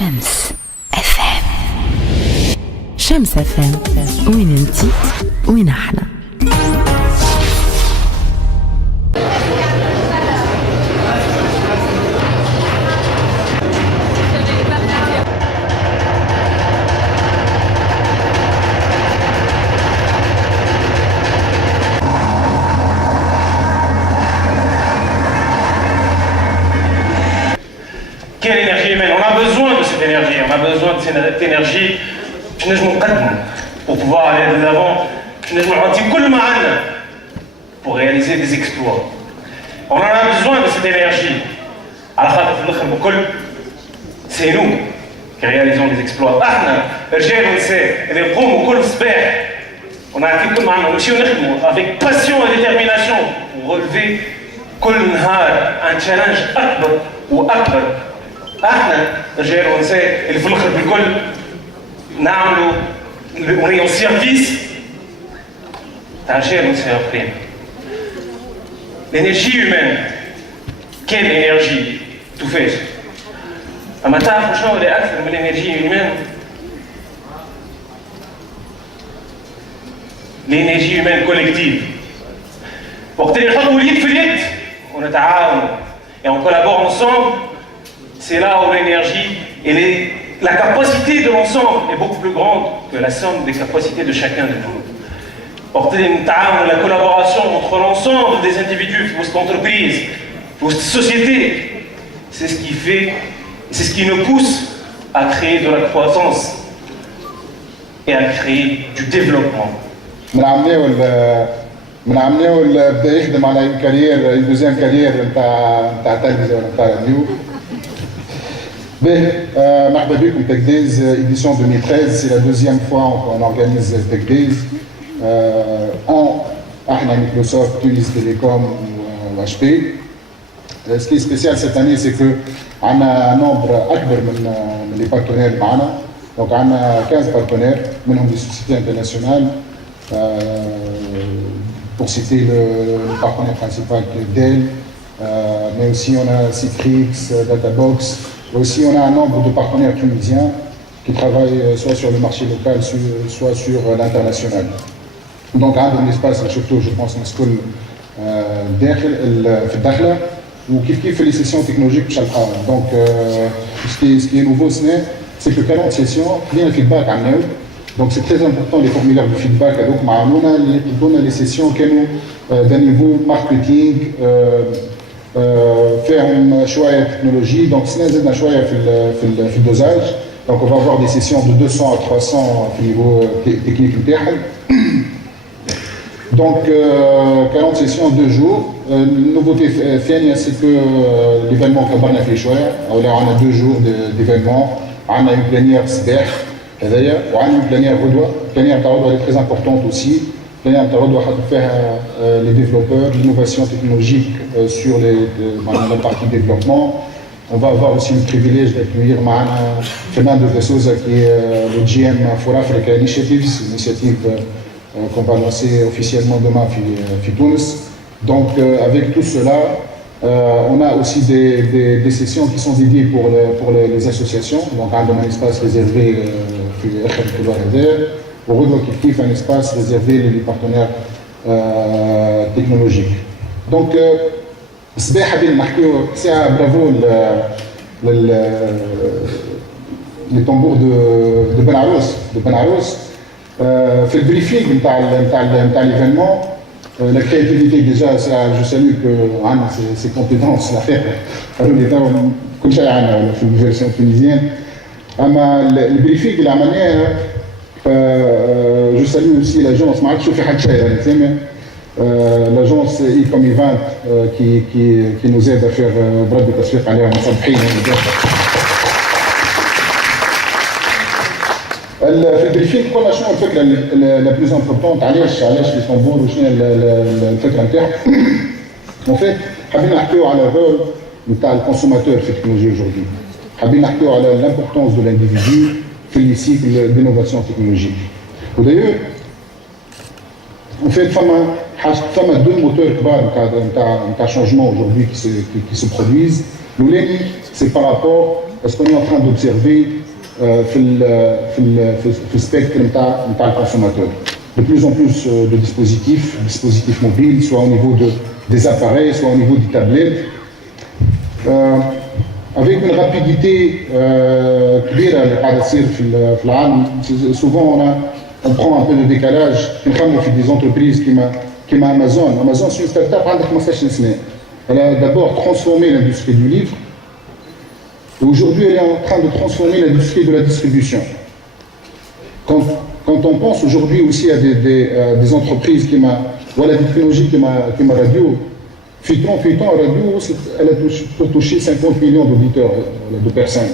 شمس اف ام. شمس اف ام، وين انتي وين احنا. Quelle énergie humaine? On a besoin de cette énergie, on a besoin de cette énergie pour pouvoir aller de l'avant, pour réaliser des exploits. On en a besoin de cette énergie. C'est nous qui réalisons des exploits. On a avec passion et détermination pour relever un challenge akbar. احنا رجال ونساء اللي في الاخر بالكل نعملوا ونيو سيرفيس تاع رجال ونساء اخرين. L'énergie humaine, quelle énergie تفاز. اما تعرفوا شنو اللي اكثر من l'énergie humaine؟ l'énergie humaine collective. وقت اللي نحطوا اليد في اليد ونتعاونوا et on collabore ensemble. C'est là où l'énergie et la capacité de l'ensemble est beaucoup plus grande que la somme des capacités de chacun de nous. La collaboration entre l'ensemble des individus, votre entreprise, votre société, c'est ce qui fait, c'est ce qui nous pousse à créer de la croissance et à créer du développement. من عملناه بدا يخدم على كارير دوزيام كارير نتاع التلفزيون نتاع الراديو. مرحبا بكم Tech Days édition 2013, c'est la deuxième fois qu'on organise Tech Days احنا Microsoft, Tunis Telecom ou HP. Ce qui est spécial cette année, c'est que on a un nombre اكبر من les partenaires معنا. Donc on a 15 partenaires, منهم des sociétés internationales. Pour citer le partenaire principal qui est Dell, mais aussi on a Citrix, Databox. Aussi, on a un nombre de partenaires tunisiens qui travaillent soit sur le marché local, soit sur l'international. Donc, un espace, surtout, je pense, نسكن داخل في الداخلة وكيف les sessions technologiques بشكل عام. Donc, ce qui est nouveau, c'est que 40 sessions, il y a un feedback à nous. Donc, c'est très important les formulaires de feedback. Donc, nous avons les sessions qui sont d'un niveau marketing. فيهم شويه تكنولوجي دونك نزلنا شويه في الدوزاج دونك on va avoir des sessions de 200 à 300 في niveau technique نتاعهم. Donc 40 sessions en 2 jours. Nouveauté الثانيه c'est que l'événement كبرنا فيه شويه on a 2 jours d'événement. On a une plénière الصباح هذايا وعندنا une plénière غدوه. plénière تاع غدوه très importante aussi. plénière تاع غدوه حاطط فيها les développeurs, l'innovation technologique sur la partie développement. On va avoir aussi le privilège d'accueillir Fernando de Souza qui est le GM for Africa Initiatives, initiative qu'on va lancer officiellement demain à Tunis. Donc avec tout cela, on a aussi des sessions qui sont dédiées pour les associations. Donc un espace réservé pour un espace réservé les partenaires technologique. Donc, الصباح حابين نحكيو ساعة برافو للطنبور de بن عروس في البريفينغ نتاع l'événement. La créativité déjà, ça, je salue que Anna ses compétences la faire. كل شيء عنا في الفيرسيون tunisienne. أما البريفينغ اللي عملناه je salue aussi l'agence, ما عادش في حد شيء يعني سامع. L'agence e-com event qui nous aide à faire برد التسويق عليها مصبحين. في البريفينغ قلنا شنو الفكره لا بلوز امبورطونت علاش الطنبور وشنو الفكره نتاعها. En fait حابين نحكيو على الرول نتاع الكونسوماتور في التكنولوجيا aujourd'hui. حابين نحكيو على l'importance de l'individu في les cycles d'innovation technologique. D'ailleurs, en fait, il y a 2 moteurs de changement aujourd'hui qui se produisent. C'est par rapport parce qu'on est en train d'observer في spectre نتاع le consommateur. De plus en plus de dispositifs mobiles, soit au niveau des appareils, soit au niveau des tablettes, avec une rapidité كبيرة اللي قاعدة تصير في العالم. Souvent on prend un peu de décalage. نخمموا في des entreprises comme Amazon. Amazon c'est une start-up عندها 15 سنة. Elle a d'abord transformé l'industrie du livre. Et aujourd'hui, elle est en train de transformer l'industrie de la distribution. Quand on pense aujourd'hui aussi à des entreprises ou à la technologie qui m'a radio, depuis 38 ans, radio, elle a touché 50 millions d'auditeurs, de personnes.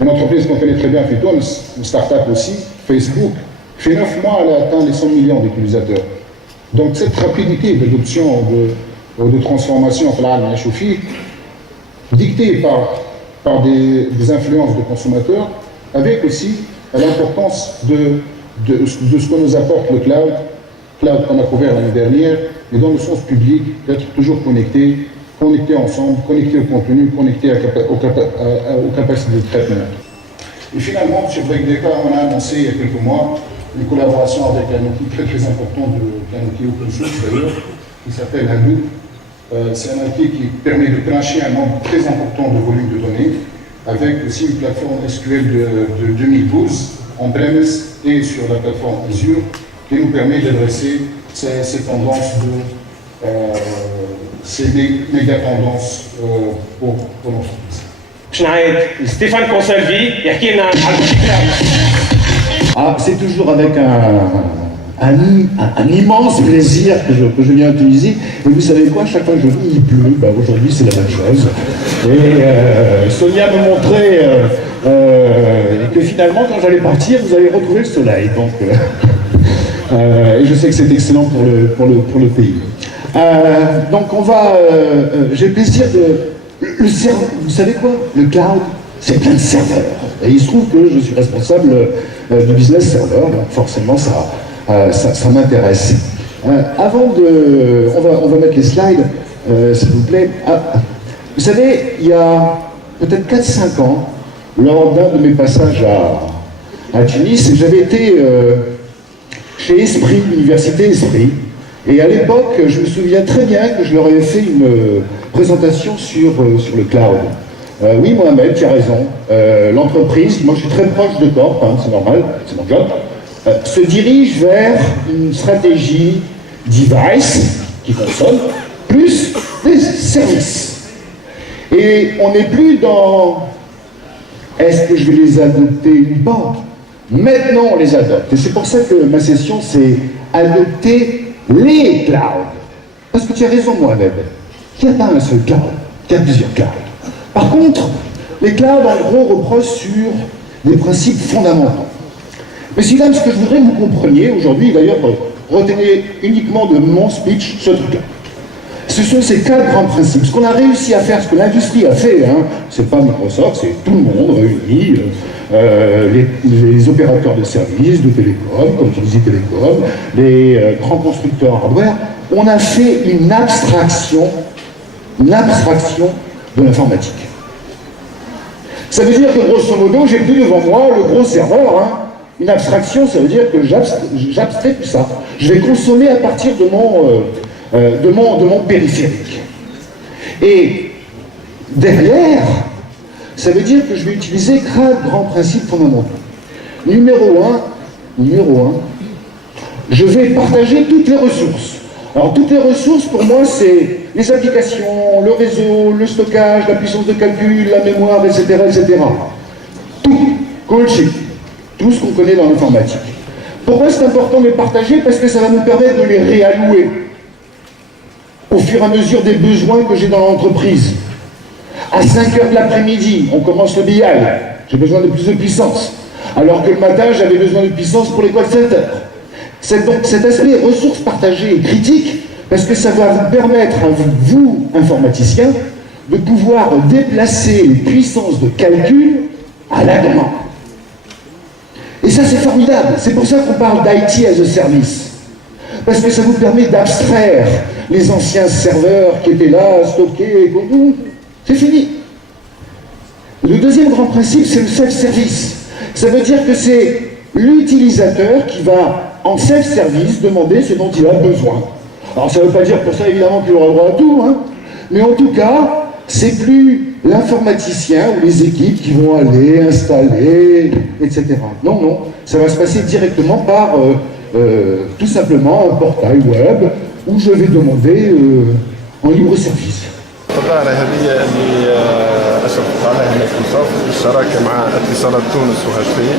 Une entreprise qu'on connaît très bien, Fito, une start-up aussi, Facebook, fait 9 mois, elle a atteint les 100 millions d'utilisateurs. Donc cette rapidité d'adoption, de transformation, dictée par des influences de consommateurs, avec aussi l'importance de ce que nous apporte le cloud qu'on a couvert l'année dernière, mais dans le sens public, d'être toujours connectés ensemble, connectés au contenu, connectés aux capacités de traitement. Et finalement, sur Breakdata, on a annoncé il y a quelques mois une collaboration avec un outil très très important, un outil open source d'ailleurs, qui s'appelle Hadoop. C'est un outil qui permet de clencher un nombre très important de volumes de données, avec aussi une plateforme SQL de 2012 en premise et sur la plateforme Azure, qui nous permet d'adresser ces tendances, ces méga-tendances pour l'entreprise. Stéphane Consalvi, c'est toujours avec un immense plaisir que je viens en Tunisie. Et vous savez quoi, chaque fois que je vis, il pleut. Aujourd'hui, c'est la même chose. Et Sonia me montrait que finalement, quand j'allais partir, vous allez retrouver le soleil. Donc, et je sais que c'est excellent pour le pays. Donc, j'ai le plaisir de... vous savez quoi? Le cloud, c'est plein de serveurs. Et il se trouve que je suis responsable du business serveur, donc forcément, ça m'intéresse. Avant de... On va mettre les slides, s'il vous plaît. Vous savez, il y a peut-être 4-5 ans, lors d'un de mes passages à Tunis, j'avais été chez Esprit, l'université Esprit. Et à l'époque, je me souviens très bien que je leur avais fait une présentation sur le cloud. Oui, Mohamed, tu as raison. L'entreprise, moi je suis très proche de Corp, c'est normal, c'est mon job, se dirige vers une stratégie device qui consomme, plus des services. Et on n'est plus dans est-ce que je vais les adopter ou pas. Maintenant on les adopte. Et c'est pour ça que ma session c'est adopter les clouds. Parce que tu as raison, Mohamed. Il n'y a pas un seul cloud, il y a plusieurs clouds. Par contre, les clouds en gros reposent sur des principes fondamentaux. Messieurs, dames, ce que je voudrais que vous compreniez aujourd'hui, d'ailleurs, retenez uniquement de mon speech ce truc-là. Ce sont ces 4 grands principes. Ce qu'on a réussi à faire, ce que l'industrie a fait, c'est pas Microsoft, c'est tout le monde réuni, les opérateurs de services, de télécom, comme Tunisie Télécom, les grands constructeurs hardware. On a fait une abstraction de l'informatique. Ça veut dire que grosso modo, j'ai plus devant moi le gros serveur. Une abstraction, ça veut dire que j'abstrais tout ça. Je vais consommer à partir de mon périphérique. Et derrière, ça veut dire que je vais utiliser 4 grands principes fondamentaux. Numéro 1, je vais partager toutes les ressources. Alors toutes les ressources, pour moi, c'est les applications, le réseau, le stockage, la puissance de calcul, la mémoire, etc. Tout, coaching, tout ce qu'on connaît dans l'informatique. Pourquoi c'est important de les partager? Parce que ça va nous permettre de les réallouer au fur et à mesure des besoins que j'ai dans l'entreprise. À 5 heures de l'après-midi, on commence le BI, j'ai besoin de plus de puissance. Alors que le matin, j'avais besoin de puissance pour les call centers. Donc cet aspect ressources partagées est critique parce que ça va vous permettre à vous, informaticiens, de pouvoir déplacer les puissances de calcul à la demande. Et ça c'est formidable, c'est pour ça qu'on parle d'IT as a service. Parce que ça vous permet d'abstraire les anciens serveurs qui étaient là, stockés, c'est fini. Le deuxième grand principe, c'est le self-service. Ça veut dire que c'est l'utilisateur qui va, en self-service, demander ce dont il a besoin. Alors ça ne veut pas dire pour ça, évidemment, qu'il aura droit à tout, hein, mais en tout cas, c'est plus l'informaticien ou les équipes qui vont aller installer, etc. Non, non, ça va se passer directement par, tout simplement, un portail web où je vais demander en libre service. الظاهرة هذه اللي أشرفت عليها مايكروسوفت بالشراكة مع اتصالات تونس وهاتفي.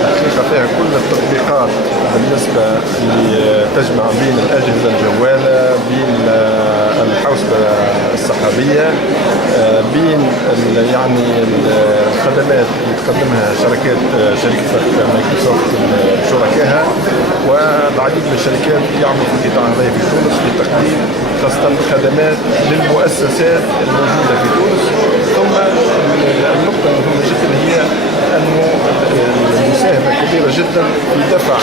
الحقيقة فيها كل التطبيقات بالنسبة اللي تجمع بين الأجهزة الجوالة، بين الحوسبة السحابية، بين يعني الخدمات اللي تقدمها شركة مايكروسوفت لشركائها، والعديد من الشركات يعملوا في القطاع هذا في تونس لتقديم خاصة الخدمات للمؤسسات الموجودة في تونس. ثم النقطة المهمة جدا هي أنه المساهمة كبيرة جدا في دفع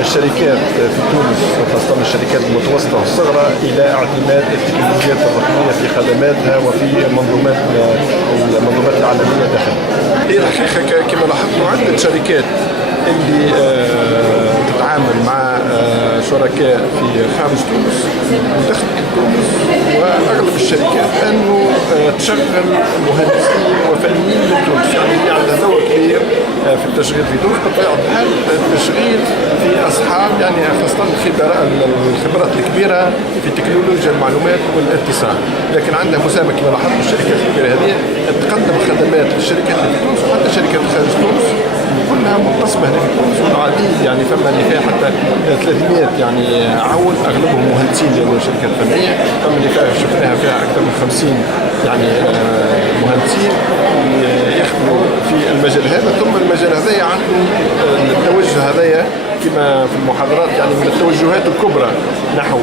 الشركات في تونس وخاصة الشركات المتوسطة والصغرى إلى اعتماد التكنولوجيات الرقمية في خدماتها وفي المنظومات العالمية داخلها. هي الحقيقة كما لاحظتوا عدة شركات اللي تتعامل مع شركاء في خارج تونس وداخل تونس، واغلب الشركات انه تشغل مهندسين وفنيين من تونس، يعني اللي عندها دور كبير في التشغيل في تونس. بطبيعه الحال التشغيل في اصحاب يعني خاصه الخبرات الكبيره في تكنولوجيا المعلومات والاتصال، لكن عندها مساهمه كما لاحظتوا الشركات الكبيره هذه تقدم خدمات للشركات اللي في تونس وحتى شركات خارج تونس كلها منتصبه هنا في تونس. والعديد يعني فما اللي فيها حتى 300 يعني عون اغلبهم مهندسين لانه شركات فنيه، فما اللي فيها شفناها فيها اكثر من 50 يعني مهندسين يخدموا في المجال هذا. ثم المجال هذايا عنده التوجه هذايا كما في المحاضرات يعني من التوجهات الكبرى نحو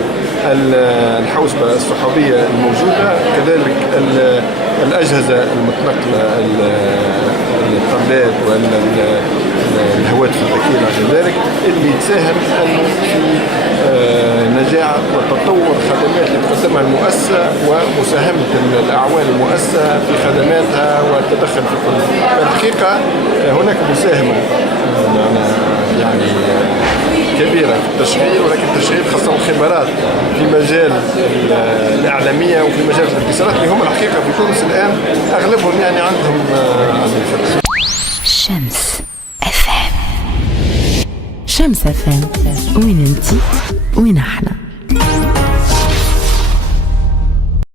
الحوسبه الصحابيه الموجوده، كذلك الاجهزه المتنقله التابلات والهواتف الذكيه غير ذلك، اللي تساهم انه في نجاح وتطور الخدمات اللي تقدمها المؤسسه ومساهمه الاعوان المؤسسه في خدماتها والتدخل في كل. الحقيقه هناك مساهمه يعني كبيرة في التشغيل، ولكن التشغيل خاصة الخبرات في مجال الإعلامية وفي مجال الاتصالات اللي هم الحقيقة في تونس الآن أغلبهم يعني عندهم شمس FM. شمس FM وين انتي وين احنا.